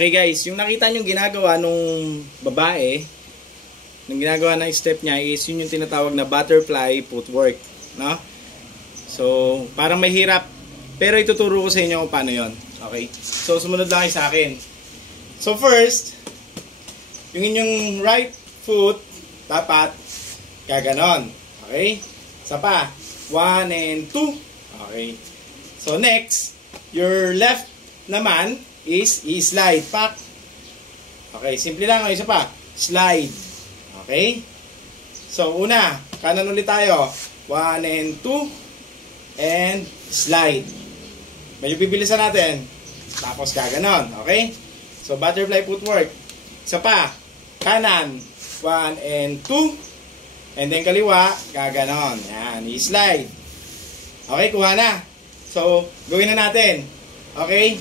Okay guys, yung nakita nyo ginagawa nung babae, yung ginagawa ng step niya is yun yung tinatawag na butterfly footwork, no? So, parang mahirap, pero ituturo ko sa inyo kung paano yon. Okay? So, sumunod lang kayo sa akin. So, first, yung inyong right foot, dapat gaganon. Okay? Isa pa. 1 and 2. Okay. So, next, your left naman is i-slide. Pak. Okay, simple lang. Isa pa. Slide. Okay? So, una, kanan ulit tayo. 1 and 2. And slide. Medyo bibilisan natin. Tapos gaganon. Okay? So, butterfly footwork. Isa pa. Kanan. 1 and 2. And then kaliwa. Gaganon. Yan. I-slide. Okay, kuha na. So, gawin na natin. Okay?